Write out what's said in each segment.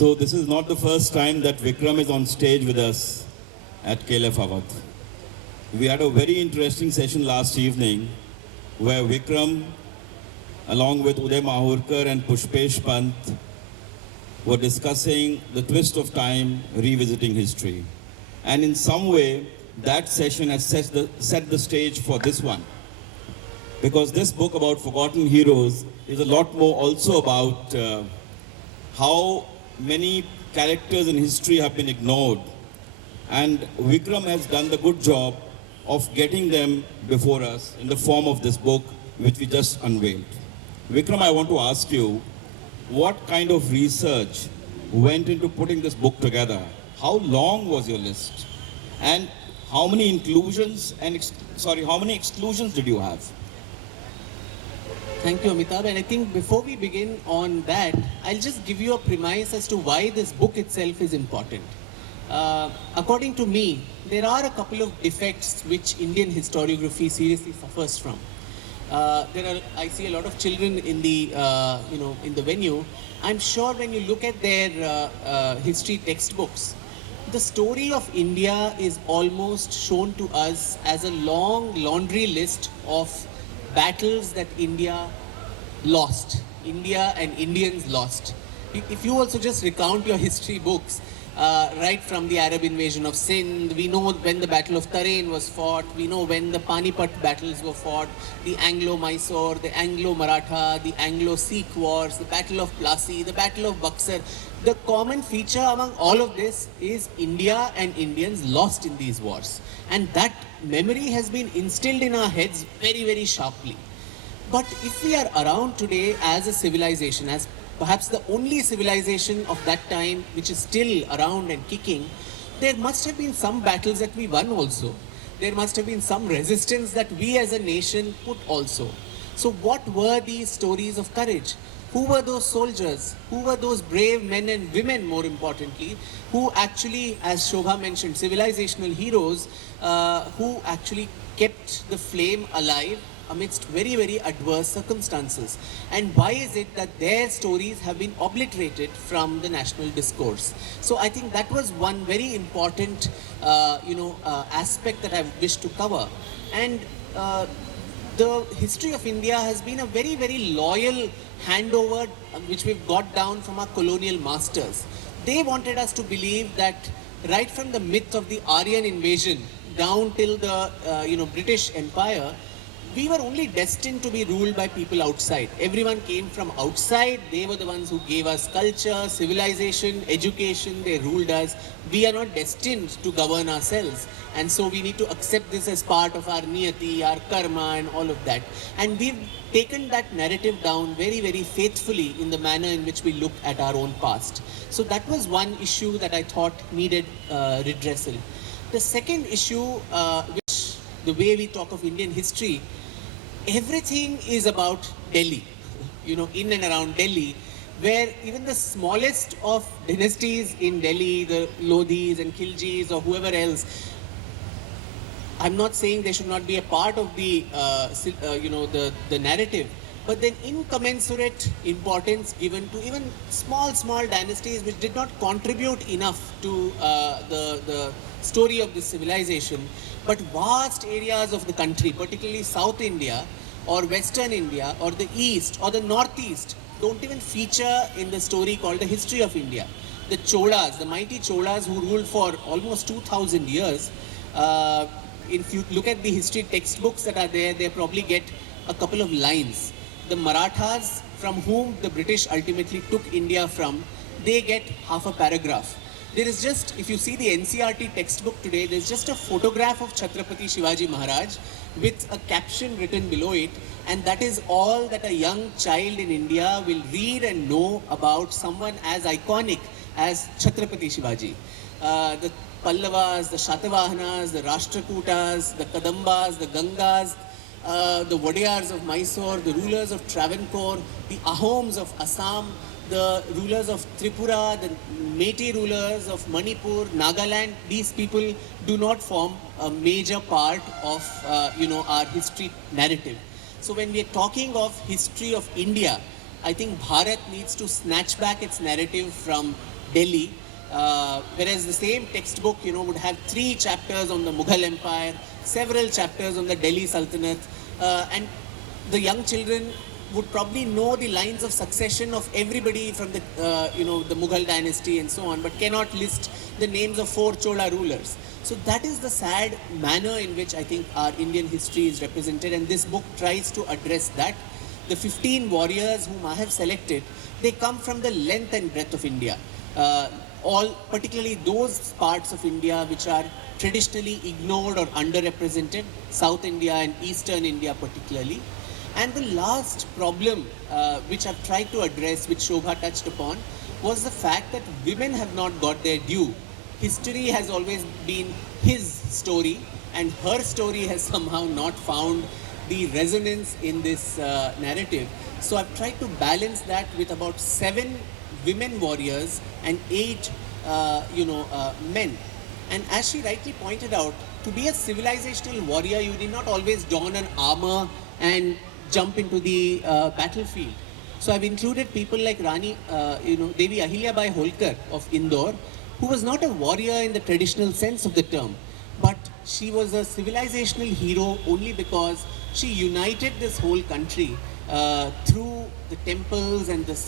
So this is not the first time that Vikram is on stage with us at KLF Awadh. We had a very interesting session last evening where Vikram, along with Uday Mahurkar and Pushpesh Pant, were discussing the twist of time, revisiting history. And in some way, that session has set the stage for this one. Because this book about forgotten heroes is a lot more also about how many characters in history have been ignored. And Vikram has done the good job of getting them before us in the form of this book, which we just unveiled. Vikram, I want to ask you, what kind of research went into putting this book together? How long was your list? And how many inclusions and, how many exclusions did you have? Thank you, Amitabh. And I think before we begin on that, I'll just give you a premise as to why this book itself is important. According to me, there are a couple of defects which Indian historiography seriously suffers from. I see a lot of children in the, in the venue. I'm sure when you look at their history textbooks, the story of India is almost shown to us as a long laundry list of battles that India lost, India and Indians lost. If you also just recount your history books, right from the Arab invasion of Sindh, we know when the Battle of Tarain was fought, we know when the Panipat battles were fought, the Anglo-Mysore, the Anglo-Maratha, the Anglo-Sikh wars, the Battle of Plassey, the Battle of Buxar. The common feature among all of this is India and Indians lost in these wars. And that memory has been instilled in our heads very, very sharply. But if we are around today as a civilization, as perhaps the only civilization of that time which is still around and kicking, there must have been some battles that we won also. There must have been some resistance that we as a nation put also. So what were these stories of courage? Who were those soldiers? Who were those brave men and women, more importantly, who actually, as Shobha mentioned, civilizational heroes, who actually kept the flame alive amidst very, very adverse circumstances? And why is it that their stories have been obliterated from the national discourse? So I think that was one very important, aspect that I wish to cover. And the history of India has been a very, very loyal handover which we've got down from our colonial masters. They wanted us to believe that right from the myth of the Aryan invasion down till the British Empire, we were only destined to be ruled by people outside. Everyone came from outside. They were the ones who gave us culture, civilization, education. They ruled us. We are not destined to govern ourselves. And so we need to accept this as part of our niyati, our karma and all of that. And we've taken that narrative down very, very faithfully in the manner in which we look at our own past. So that was one issue that I thought needed redressal. The second issue, which the way we talk of Indian history, everything is about Delhi, in and around Delhi, where even the smallest of dynasties in Delhi, the Lodhis and Khiljis or whoever else, I'm not saying they should not be a part of the, the narrative, but then incommensurate importance given to even small dynasties which did not contribute enough to the story of this civilization, but vast areas of the country, particularly South India or Western India or the East or the Northeast, don't even feature in the story called the history of India. The Cholas, the mighty Cholas who ruled for almost 2,000 years, if you look at the history textbooks that are there, they probably get a couple of lines. The Marathas, from whom the British ultimately took India from, they get half a paragraph. There is just, if you see the NCERT textbook today, there's just a photograph of Chhatrapati Shivaji Maharaj with a caption written below it, and that is all that a young child in India will read and know about someone as iconic as Chhatrapati Shivaji. The Pallavas, the Shatavahanas, the Rashtrakutas, the Kadambas, the Gangas, the Wadiyars of Mysore, the rulers of Travancore, the Ahoms of Assam, the rulers of Tripura, the Meitei rulers of Manipur, Nagaland, these people do not form a major part of our history narrative. So when we are talking of history of India, I think Bharat needs to snatch back its narrative from Delhi. Whereas the same textbook, would have 3 chapters on the Mughal Empire, several chapters on the Delhi Sultanate, and the young children would probably know the lines of succession of everybody from the, the Mughal dynasty and so on, but cannot list the names of 4 Chola rulers. So that is the sad manner in which I think our Indian history is represented, and this book tries to address that. The 15 warriors whom I have selected, they come from the length and breadth of India. All, particularly those parts of India which are traditionally ignored or underrepresented, South India and Eastern India particularly. And the last problem which I've tried to address, which Shobha touched upon, was the fact that women have not got their due. History has always been his story, and her story has somehow not found the resonance in this narrative. So I've tried to balance that with about 7 women warriors and 8 men. And as she rightly pointed out, to be a civilizational warrior, you need not always don an armor and jump into the battlefield. So I've included people like Rani, Devi Ahilyabai Holkar of Indore, who was not a warrior in the traditional sense of the term, but she was a civilizational hero only because she united this whole country through the temples and the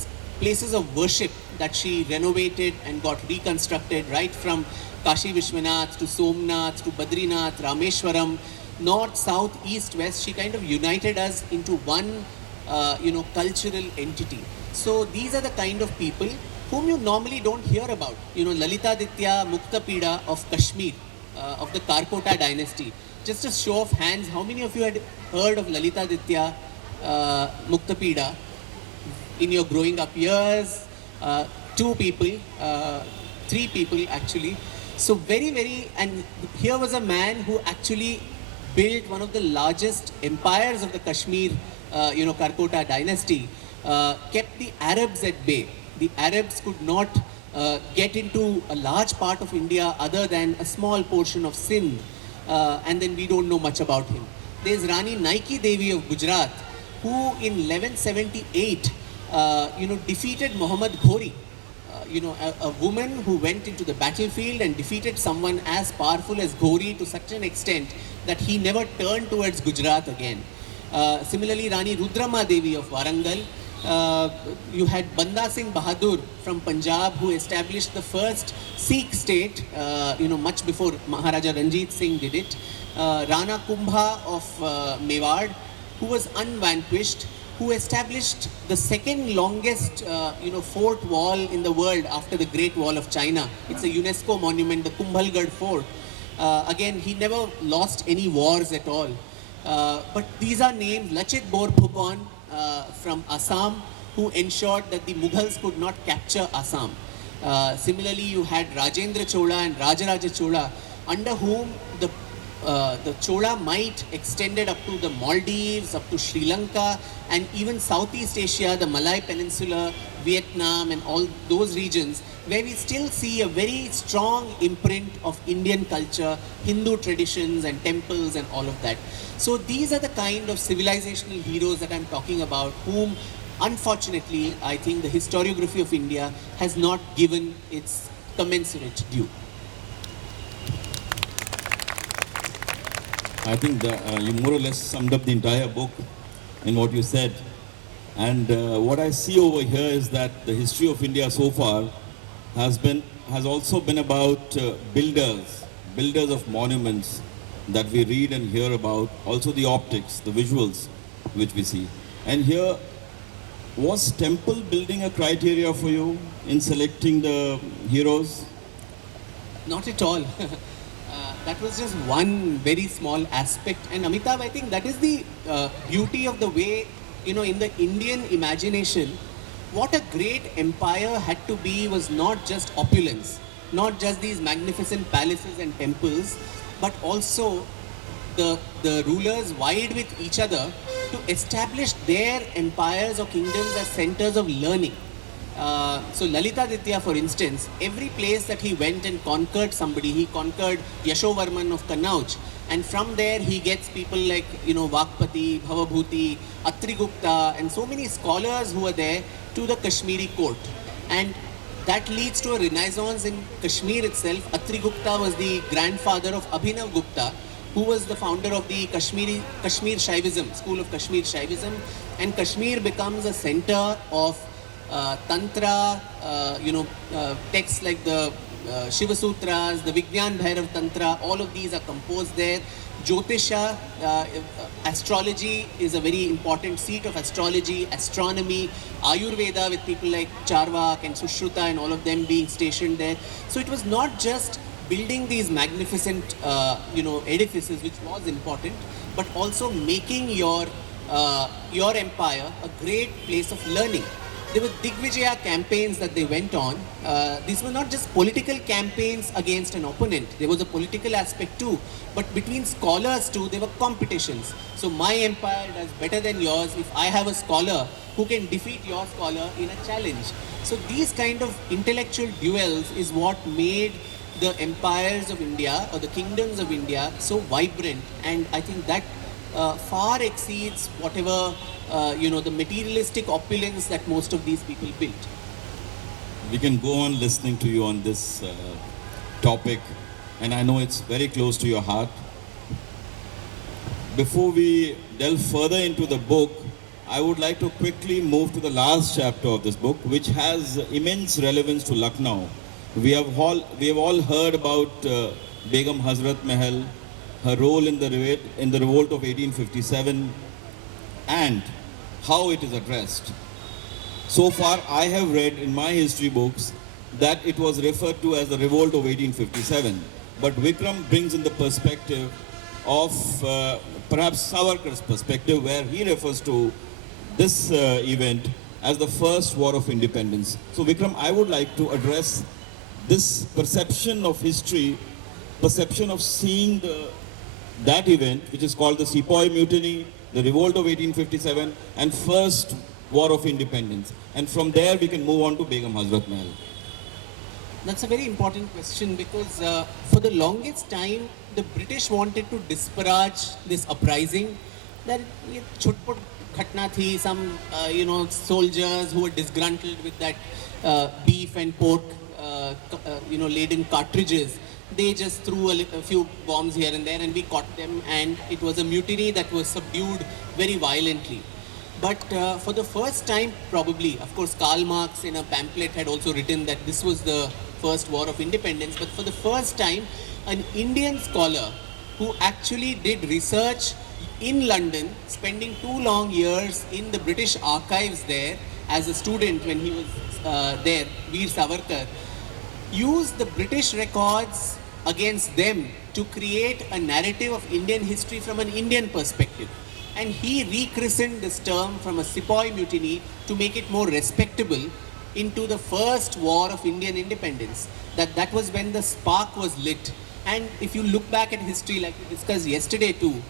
places of worship that she renovated and got reconstructed, right from Kashi Vishwanath to Somnath to Badrinath, Rameshwaram, north, south, east, west. She kind of united us into one, cultural entity. So these are the kind of people whom you normally don't hear about. Lalitaditya Muktapida of Kashmir, of the Karkota dynasty. Just a show of hands, how many of you had heard of Lalitaditya Muktapida in your growing up years? 2 people, 3 people actually. So very, and here was a man who actually built one of the largest empires of the Kashmir, Karkota dynasty, kept the Arabs at bay. The Arabs could not get into a large part of India other than a small portion of Sindh, and then we don't know much about him. There's Rani Naiki Devi of Gujarat, who in 1178, defeated Muhammad Ghori. A woman who went into the battlefield and defeated someone as powerful as Ghori to such an extent that he never turned towards Gujarat again. Similarly, Rani Rudrama Devi of Warangal. You had Banda Singh Bahadur from Punjab, who established the first Sikh state, much before Maharaja Ranjit Singh did it. Rana Kumbha of Mewar, who was unvanquished, who established the second longest, fort wall in the world after the Great Wall of China. It's a UNESCO monument, the Kumbhalgarh Fort. Again, he never lost any wars at all. But these are names. Lachit Borphupon from Assam, who ensured that the Mughals could not capture Assam. Similarly, you had Rajendra Chola and Rajaraja Chola, under whom the Chola might extended up to the Maldives, up to Sri Lanka, and even Southeast Asia, the Malay Peninsula, Vietnam, and all those regions, where we still see a very strong imprint of Indian culture, Hindu traditions and temples and all of that. So these are the kind of civilizational heroes that I'm talking about, whom unfortunately I think the historiography of India has not given its commensurate due. I think you more or less summed up the entire book in what you said. And what I see over here is that the history of India so far has also been about builders of monuments that we read and hear about, also the optics, the visuals which we see. And here, was temple building a criteria for you in selecting the heroes? Not at all. That was just one very small aspect. And Amitabh, I think that is the beauty of the way, in the Indian imagination, what a great empire had to be was not just opulence, not just these magnificent palaces and temples, but also the rulers vied with each other to establish their empires or kingdoms as centers of learning. So Lalitaditya, for instance, every place that he went and conquered somebody, he conquered Yashovarman of Kannauj, and from there he gets people like, Vakpati, Bhavabhuti, Atrigupta, and so many scholars who are there to the Kashmiri court. And That leads to a renaissance in Kashmir itself. Atri Gupta was the grandfather of Abhinav Gupta, who was the founder of the Kashmir Shaivism, school of Kashmir Shaivism, and Kashmir becomes a center of Tantra, texts like the Shiva Sutras, the Vigyan Bhairav Tantra, all of these are composed there. Jyotisha, astrology is a very important seat of astrology, astronomy, Ayurveda with people like Charvak and Sushruta and all of them being stationed there. So it was not just building these magnificent, edifices, which was important, but also making your empire a great place of learning. There were Digvijaya campaigns that they went on. These were not just political campaigns against an opponent. There was a political aspect too. But between scholars too, there were competitions. So my empire does better than yours if I have a scholar who can defeat your scholar in a challenge. So these kind of intellectual duels is what made the empires of India or the kingdoms of India so vibrant. And I think that far exceeds whatever the materialistic opulence that most of these people built. We can go on listening to you on this topic, and I know it's very close to your heart. Before we delve further into the book, I would like to quickly move to the last chapter of this book, which has immense relevance to Lucknow. We have all heard about Begum Hazrat Mahal, her role in the revolt of 1857, and how it is addressed. So far, I have read in my history books that it was referred to as the revolt of 1857. But Vikram brings in the perspective of perhaps Savarkar's perspective, where he refers to this event as the first war of independence. So Vikram, I would like to address this perception of history, perception of seeing that event, which is called the Sepoy Mutiny, the revolt of 1857, and first war of independence. And from there we can move on to Begum Hazrat Mahal. That's a very important question because for the longest time, the British wanted to disparage this uprising. That chutput ghatna thi, some soldiers who were disgruntled with that beef and pork, laden cartridges. They just threw a few bombs here and there, and we caught them, and it was a mutiny that was subdued very violently. But for the first time, probably, of course, Karl Marx in a pamphlet had also written that this was the first war of independence. But for the first time, an Indian scholar who actually did research in London, spending 2 long years in the British archives there as a student when he was there, Veer Savarkar, used the British records against them to create a narrative of Indian history from an Indian perspective. And he rechristened this term from a Sepoy Mutiny to make it more respectable into the first war of Indian independence. That was when the spark was lit. And if you look back at history, like we discussed yesterday too,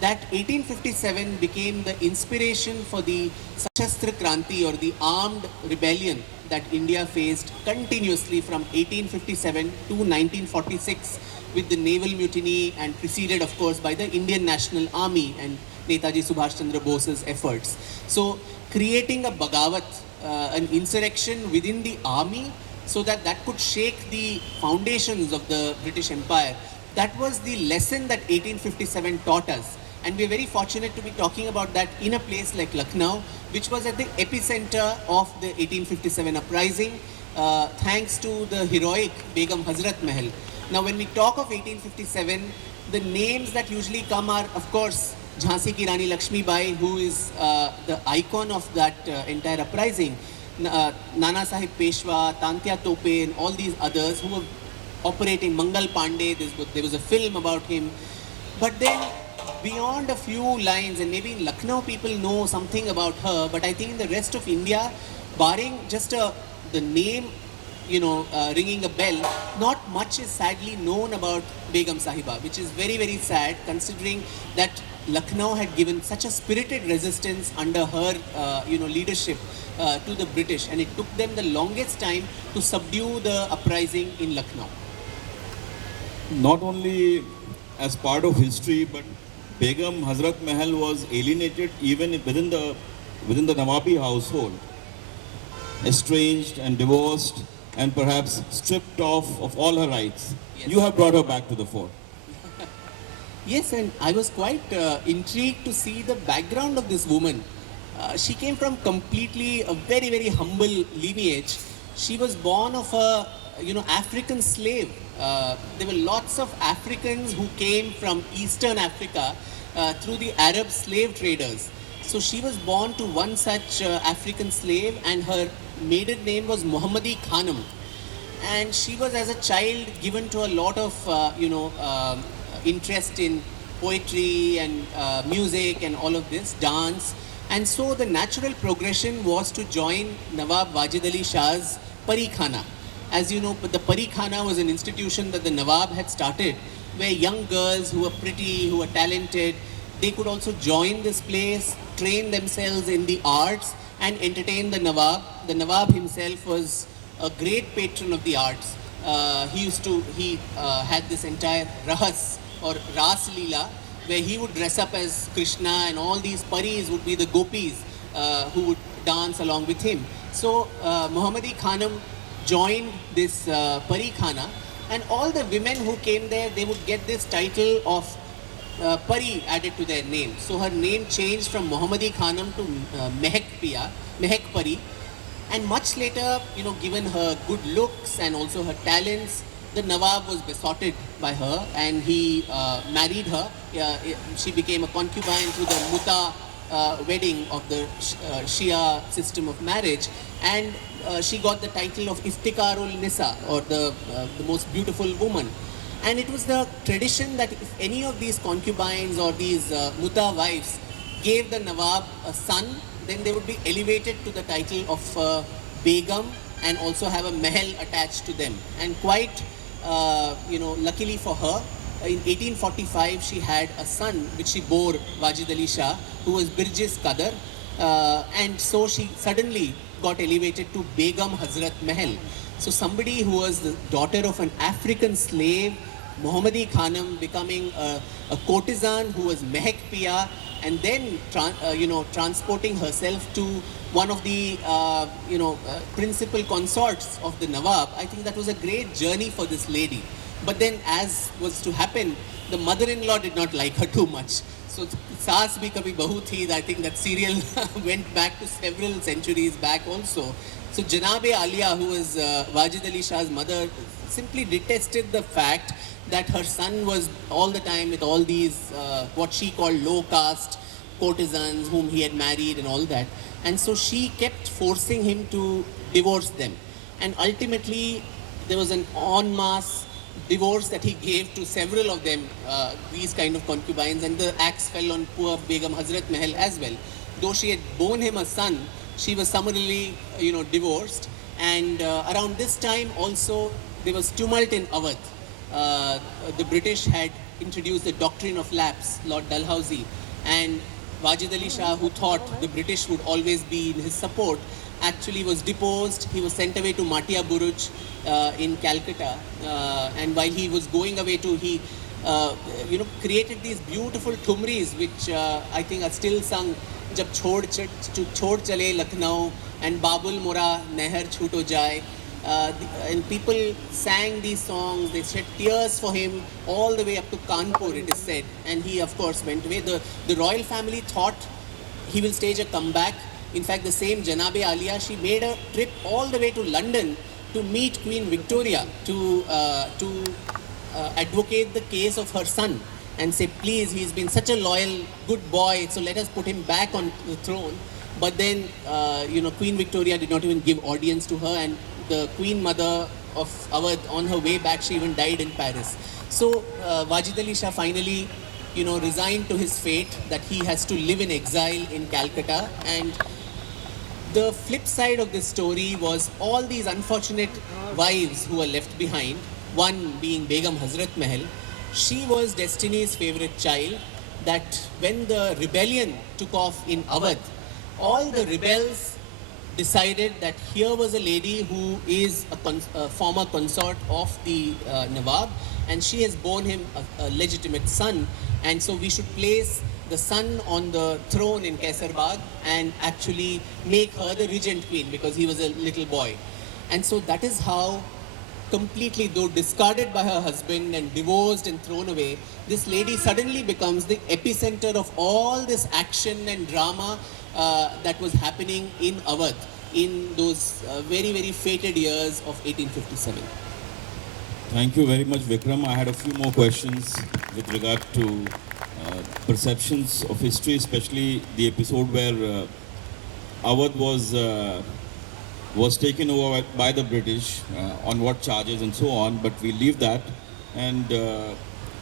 that 1857 became the inspiration for the Sashastra Kranti, or the armed rebellion that India faced continuously from 1857 to 1946 with the naval mutiny, and preceded of course by the Indian National Army and Netaji Subhash Chandra Bose's efforts. So creating a Bagavat, an insurrection within the army, so that could shake the foundations of the British Empire. That was the lesson that 1857 taught us. And we're very fortunate to be talking about that in a place like Lucknow, which was at the epicenter of the 1857 uprising, thanks to the heroic Begum Hazrat Mahal. Now, when we talk of 1857, the names that usually come are, of course, Jhansi Ki Rani Lakshmi Bai, who is the icon of that entire uprising, Nana Sahib Peshwa, Tantya Tope, and all these others who were operating, Mangal Pandey, there was a film about him. But then, beyond a few lines, and maybe in Lucknow people know something about her, but I think in the rest of India, barring just the name, ringing a bell, not much is sadly known about Begum Sahiba, which is very, very sad considering that Lucknow had given such a spirited resistance under her, leadership to the British, and it took them the longest time to subdue the uprising in Lucknow. Not only as part of history, but Begum Hazrat Mahal was alienated even within the Nawabi household, estranged and divorced, and perhaps stripped off of all her rights, Yes. you have brought her back to the fore. Yes, and I was quite intrigued to see the background of this woman. She came from completely a very, very humble lineage. She was born of a, African slave. There were lots of Africans who came from Eastern Africa through the Arab slave traders. So she was born to one such African slave, and her maiden name was Muhammadi Khanum. And she was, as a child, given to a lot of interest in poetry and music and all of this, dance. And so the natural progression was to join Nawab Wajid Ali Shah's Pari Khana. As you know, the Pari Khana was an institution that the Nawab had started, where young girls who were pretty, who were talented, they could also join this place, train themselves in the arts, and entertain the Nawab. The Nawab himself was a great patron of the arts. He had this entire Rahas or Ras Leela, where he would dress up as Krishna, and all these paris would be the gopis who would dance along with him. So Muhammadi Khanum joined this Pari Khana, and all the women who came there, they would get this title of Pari added to their name. So her name changed from Muhammadi Khanum to Mehek Pari. And much later, given her good looks and also her talents, the Nawab was besotted by her, and he married her. She became a concubine through the Muta wedding of the Shia system of marriage, and she got the title of Iftikarul Nisa, or the most beautiful woman. And it was the tradition that if any of these concubines or these Muta wives gave the Nawab a son, then they would be elevated to the title of Begum, and also have a mahal attached to them. And quite, luckily for her, in 1845 she had a son which she bore Wajid Ali Shah, who was Birjis Qadar, and so she suddenly got elevated to Begum Hazrat Mahal. So somebody who was the daughter of an African slave, Muhammadi Khanum, becoming a courtesan who was Mehek Pia, and then transporting herself to one of the principal consorts of the Nawab. I think that was a great journey for this lady. But then, as was to happen, the mother-in-law did not like her too much. So Saas Bhi Kabhi Bahu Thi, I think that serial went back to several centuries back also. So Janabe Alia, who was Wajid Ali Shah's mother, simply detested the fact that her son was all the time with all these what she called low caste courtesans whom he had married and all that. And so she kept forcing him to divorce them. And ultimately, there was an en masse divorce that he gave to several of them, these kind of concubines, and the axe fell on poor Begum Hazrat Mahal as well. Though she had borne him a son, she was summarily, divorced. And around this time also, there was tumult in Awadh. The British had introduced the doctrine of lapse, Lord Dalhousie, and Wajid Ali Shah, who thought the British would always be in his support, actually was deposed. He was sent away to Matia Buruj in Calcutta, and while he was going away he created these beautiful thumris, which I think are still sung. Jab chhod chale Lucknow and Babul Mora Nehar Chhuto Jai. And people sang these songs, they shed tears for him all the way up to Kanpur, it is said. And he, of course, went away. The royal family thought he will stage a comeback. In fact, the same Janabe Alia, she made a trip all the way to London to meet Queen Victoria to advocate the case of her son and say, please, he's been such a loyal, good boy, so let us put him back on the throne. But then, Queen Victoria did not even give audience to her, and the Queen Mother of Awadh, on her way back, she even died in Paris. So Wajid Ali Shah finally, resigned to his fate that he has to live in exile in Calcutta. And the flip side of this story was all these unfortunate wives who were left behind, one being Begum Hazrat Mahal. She was Destiny's favorite child, that when the rebellion took off in Awadh, all the rebels decided that here was a lady who is a former consort of the Nawab, and she has borne him a legitimate son, and so we should place the son on the throne in Kaisar Bagh and actually make her the regent queen, because he was a little boy. And so that is how completely, though discarded by her husband and divorced and thrown away, this lady suddenly becomes the epicenter of all this action and drama that was happening in Awadh in those very, very fated years of 1857. Thank you very much, Vikram. I had a few more questions with regard to perceptions of history, especially the episode where Awadh was taken over by the British, on what charges and so on. But we leave that, and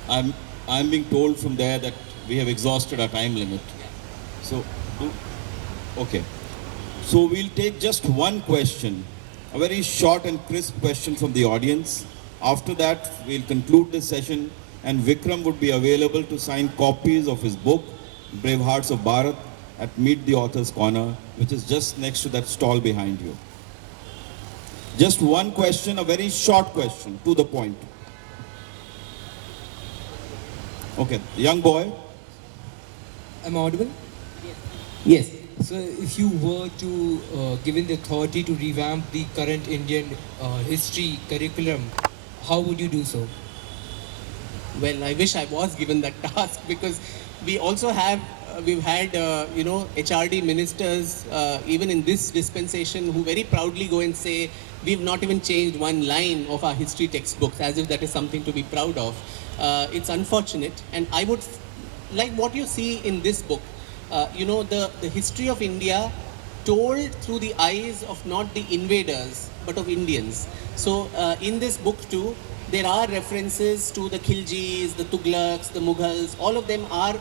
I'm being told from there that we have exhausted our time limit. So, okay. So we'll take just one question, a very short and crisp question from the audience. After that, we'll conclude this session, and Vikram would be available to sign copies of his book, Brave Hearts of Bharat, at Meet the Author's Corner, which is just next to that stall behind you. Just one question, a very short question, to the point. Okay, young boy. Am I audible? Yes. So, if you were to given the authority to revamp the current Indian history curriculum, how would you do so? Well, I wish I was given that task, because we also have, we've had, HRD ministers, even in this dispensation, who very proudly go and say, we've not even changed one line of our history textbooks, as if that is something to be proud of. It's unfortunate, and I would, like what you see in this book, the history of India told through the eyes of not the invaders, but of Indians. So in this book too, there are references to the Khiljis, the Tughlaqs, the Mughals. All of them are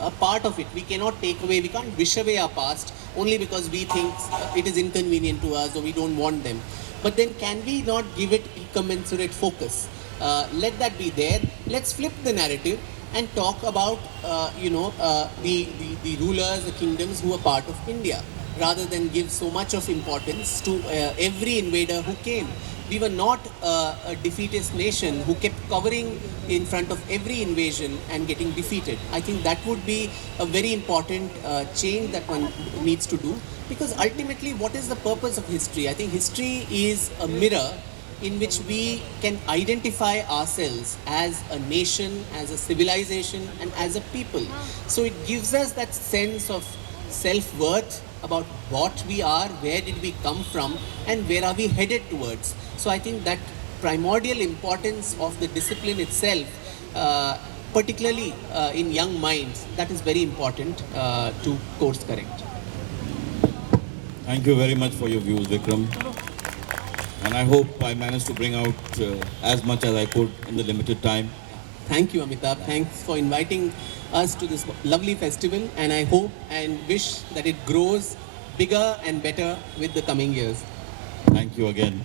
a part of it. We cannot take away, we can't wish away our past only because we think it is inconvenient to us or we don't want them. But then can we not give it commensurate focus? Let that be there. Let's flip the narrative and talk about the rulers, the kingdoms who are part of India, rather than give so much of importance to every invader who came. We were not a defeatist nation who kept covering in front of every invasion and getting defeated. I think that would be a very important change that one needs to do, because ultimately, what is the purpose of history? I think history is a mirror in which we can identify ourselves as a nation, as a civilization, and as a people. So it gives us that sense of self-worth about what we are, where did we come from, and where are we headed towards. So I think that primordial importance of the discipline itself, particularly in young minds, that is very important to course correct. Thank you very much for your views, Vikram. And I hope I managed to bring out as much as I could in the limited time. Thank you, Amitabh. Thanks for inviting us to this lovely festival, and I hope and wish that it grows bigger and better with the coming years. Thank you again.